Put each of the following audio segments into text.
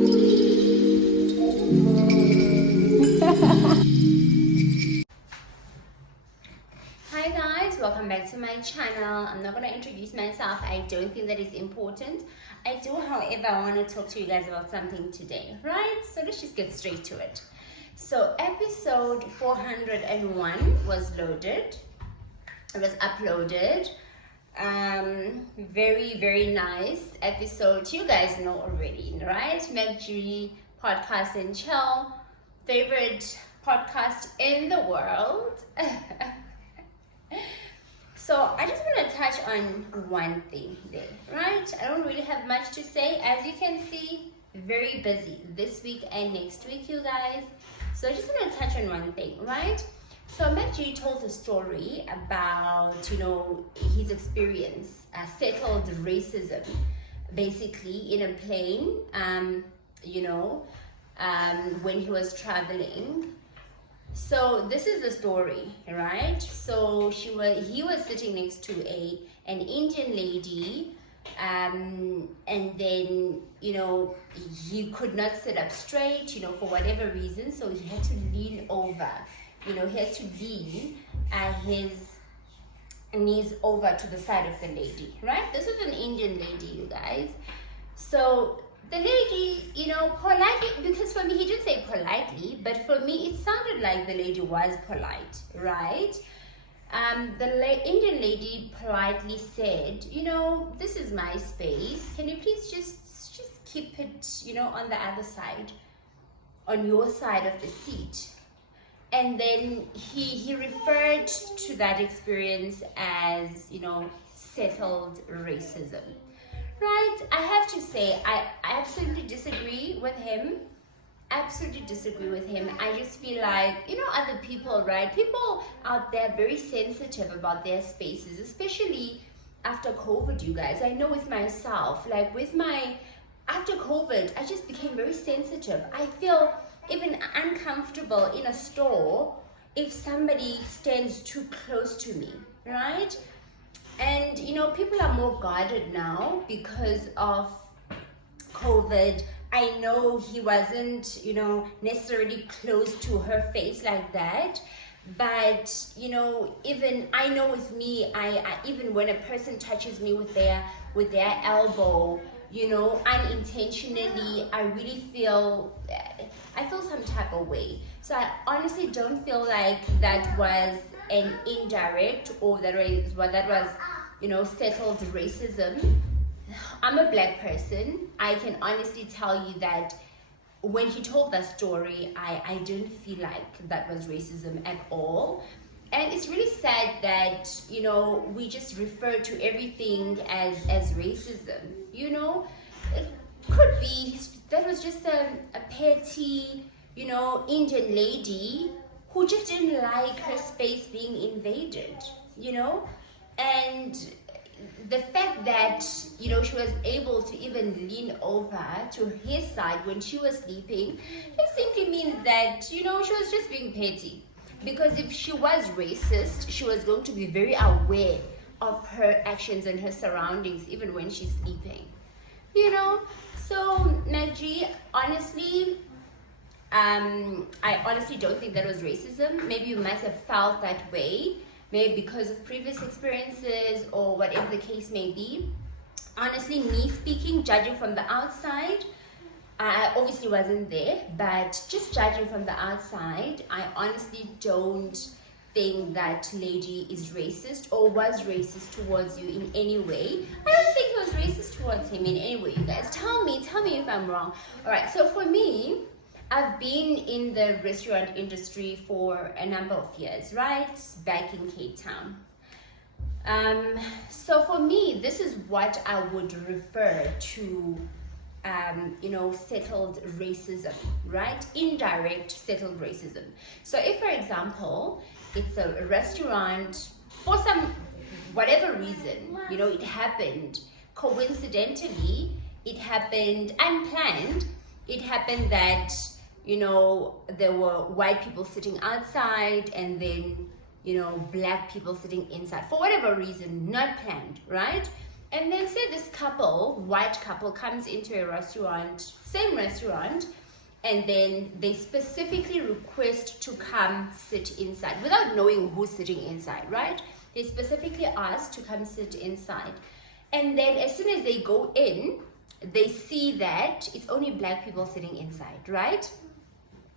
Hi guys, welcome back to my channel. I'm not going to introduce myself. I don't think that is important. I do, however, I want to talk to you guys about something today, right? So let's just get straight to it. So episode 401 was loaded. It was uploaded. Very nice episode. You guys know already, right? MacG podcast and chill, favorite podcast in the world. So I just want to touch on one thing there, right? I don't really have much to say. As you can see, very busy this week and next week, you guys. So I just want to touch on one thing, right? So MacG told a story about, his experience, settled racism, basically in a plane, when he was traveling. So this is the story, right? So he was sitting next to an Indian lady, and then he could not sit up straight, for whatever reason. So he had to lean over. He had to lean his knees over to the side of the lady, right? This is an Indian lady, you guys. So the lady, politely, because for me, he didn't say politely, but for me, it sounded like the lady was polite, right? The Indian lady politely said, this is my space. Can you please just keep it, on the other side, on your side of the seat? And then he referred to that experience as, settled racism. Right, I have to say, I absolutely disagree with him. Absolutely disagree with him. I just feel like, other people, right? People out there very sensitive about their spaces, especially after COVID, you guys. I know with myself, after COVID, I just became very sensitive. I feel even uncomfortable in a store if somebody stands too close to me, right? And people are more guarded now because of COVID. I know he wasn't, necessarily close to her face like that. But, even I know with me, I even when a person touches me with their elbow, unintentionally, I really feel some type of way. So I honestly don't feel like that was an indirect or that was settled racism. I'm a black person. I can honestly tell you that when he told that story, I didn't feel like that was racism at all. And it's really sad that we just refer to everything as racism. It could be that was just a petty Indian lady who just didn't like her space being invaded, and the fact that, she was able to even lean over to his side when she was sleeping, it simply means that, she was just being petty. Because if she was racist, she was going to be very aware of her actions and her surroundings, even when she's sleeping, So, MacG, honestly, I honestly don't think that was racism. Maybe you might have felt that way, maybe because of previous experiences or whatever the case may be. Honestly, me speaking, judging from the outside, I obviously wasn't there, but just judging from the outside, I honestly don't think that lady is racist or was racist towards you in any way. I don't think he was racist towards him in any way, you guys. Tell me if I'm wrong. All right, so for me, I've been in the restaurant industry for a number of years, right? Back in Cape Town. So for me, this is what I would refer to, settled racism, right? Indirect settled racism. So if, for example, it's a restaurant, for some, whatever reason, it happened coincidentally, it happened unplanned, it happened that, there were white people sitting outside and then, black people sitting inside for whatever reason, not planned, right? And then say this couple, white couple, comes into a restaurant, same restaurant, and then they specifically request to come sit inside without knowing who's sitting inside, right? They specifically ask to come sit inside. And then as soon as they go in, they see that it's only black people sitting inside, right?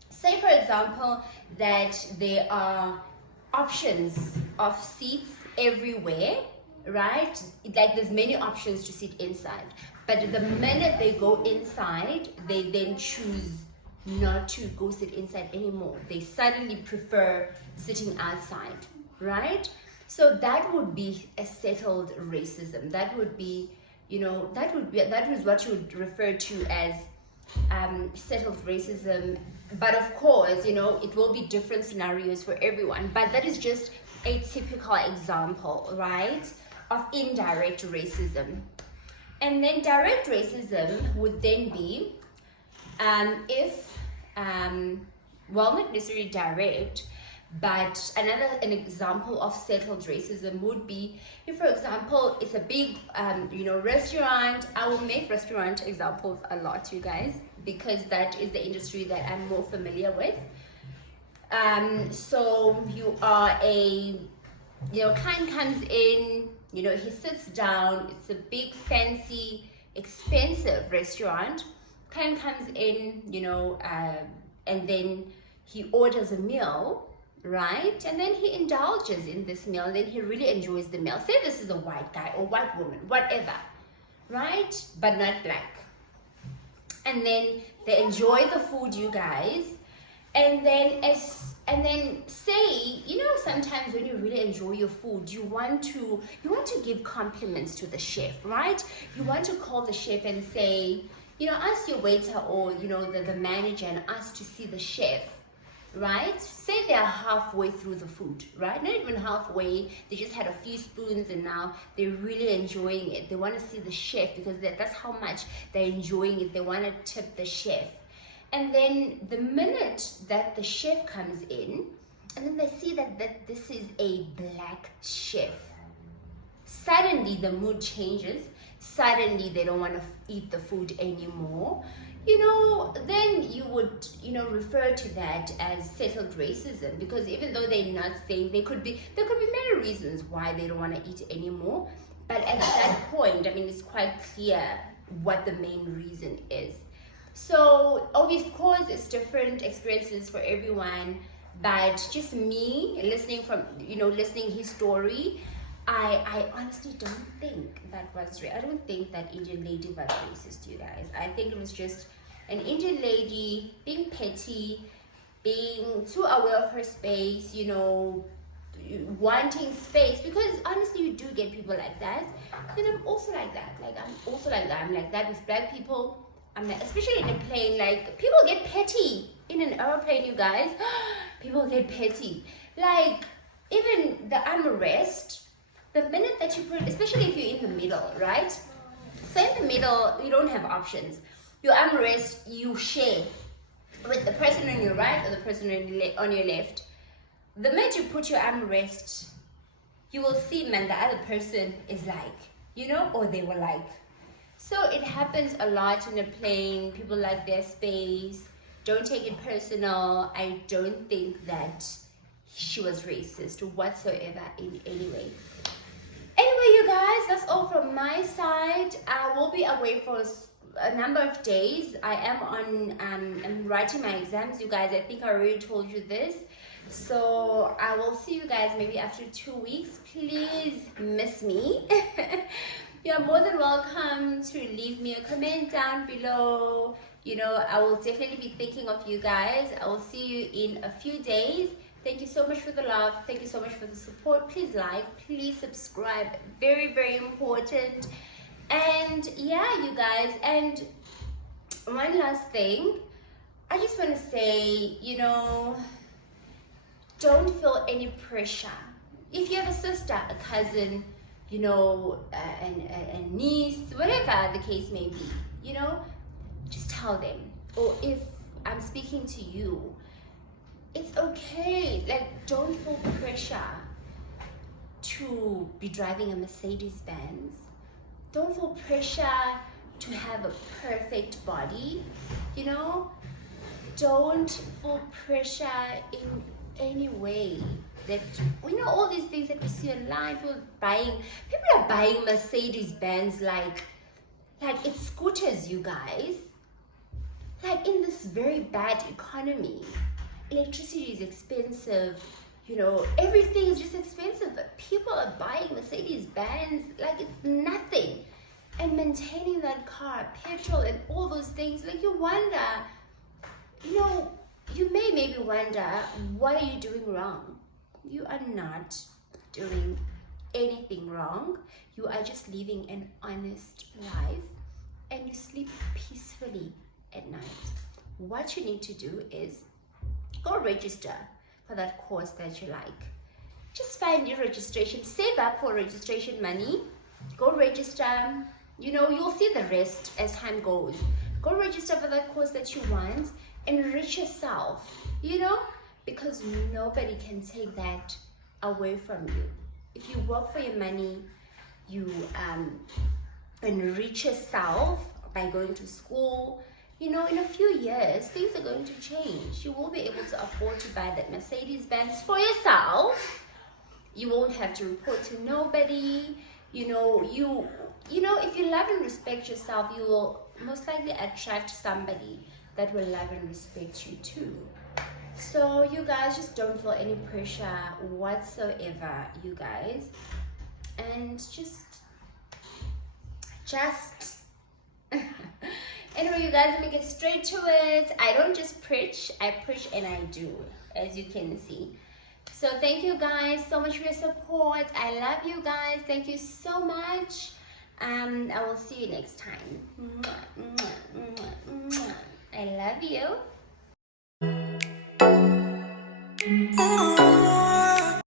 Say, for example, that there are options of seats everywhere, right? Like there's many options to sit inside. But the minute they go inside, they then choose not to go sit inside anymore. They suddenly prefer sitting outside, right? So that would be a settled racism. That would be, that is what you would refer to as settled racism. But of course, it will be different scenarios for everyone. But that is just a typical example, right, of indirect racism. And then direct racism would then be if, well, not necessarily direct, but an example of settled racism would be if, for example, it's a big, restaurant. I will make restaurant examples a lot, you guys, because that is the industry that I'm more familiar with. So you are client comes in, he sits down. It's a big, fancy, expensive restaurant. Client comes in, and then he orders a meal, right? And then he indulges in this meal, and then he really enjoys the meal. Say this is a white guy or white woman, whatever, right? But not black. And then they enjoy the food, you guys. And then say, sometimes when you really enjoy your food, you want to give compliments to the chef, right? You want to call the chef and say, ask your waiter or the manager and ask to see the chef, right? Say they're halfway through the food, right? Not even halfway, they just had a few spoons and now they're really enjoying it. They want to see the chef because that's how much they're enjoying it. They want to tip the chef. And then the minute that the chef comes in, and then they see that this is a black chef, suddenly the mood changes. Suddenly they don't want to eat the food anymore. Then you would, refer to that as settled racism, because even though they're not saying, there could be many reasons why they don't want to eat anymore. But at that point, it's quite clear what the main reason is. So, of course, it's different experiences for everyone, but just me listening his story, I honestly don't think that was real. I don't think that Indian lady was racist, you guys. I think it was just an Indian lady being petty, being too aware of her space, wanting space, because honestly you do get people like that. And I'm also like that. I'm like that with black people. I'm like, especially in a plane, like people get petty in an airplane, you guys. People get petty. Like even the armrest, the minute that you put, especially if you're in the middle, right? So in the middle, you don't have options. Your armrest, you share with the person on your right or the person on your left. The minute you put your armrest, you will see, man, the other person is like, or they were like. So it happens a lot in a plane. People like their space. Don't take it personal. I don't think that she was racist whatsoever in any way. Anyway, you guys, that's all from my side. I will be away for a number of days. I am I'm writing my exams, you guys. I think I already told you this. So I will see you guys maybe after 2 weeks. Please miss me. You're more than welcome to leave me a comment down below. I will definitely be thinking of you guys. I will see you in a few days. Thank you so much for the love. Thank you so much for the support. Please like, please subscribe. Very, very important. And yeah, you guys. And one last thing. I just want to say, don't feel any pressure. If you have a sister, a cousin, a niece, whatever the case may be, just tell them. Or if I'm speaking to you, it's okay. Like, don't feel pressure to be driving a Mercedes-Benz, don't feel pressure to have a perfect body, you know. Don't feel pressure in any way that, you know, all these things that we see online. People are buying Mercedes Benz like it's scooters, you guys. Like, in this very bad economy, electricity is expensive, you know, everything is just expensive, but people are buying Mercedes Benz like it's nothing, and maintaining that car, petrol and all those things. Like, you wonder, you know, you may maybe wonder, what are you doing wrong? You are not doing anything wrong. You are just living an honest life, and you sleep peacefully at night. What you need to do is go register for that course that you like. Just find your registration, save up for registration money, go register. You know, you'll see the rest as time goes. Go register for that course that you want, enrich yourself, you know, because nobody can take that away from you. If you work for your money, you enrich yourself by going to school. You know, in a few years, things are going to change. You will be able to afford to buy that Mercedes Benz for yourself. You won't have to report to nobody. You know, if you love and respect yourself, you will most likely attract somebody that will love and respect you too. So you guys, just don't feel any pressure whatsoever, you guys. And just anyway, you guys, let me get straight to it. I don't just preach, I preach and I do, as you can see. So thank you guys so much for your support. I love you guys. Thank you so much. I will see you next time. I love you.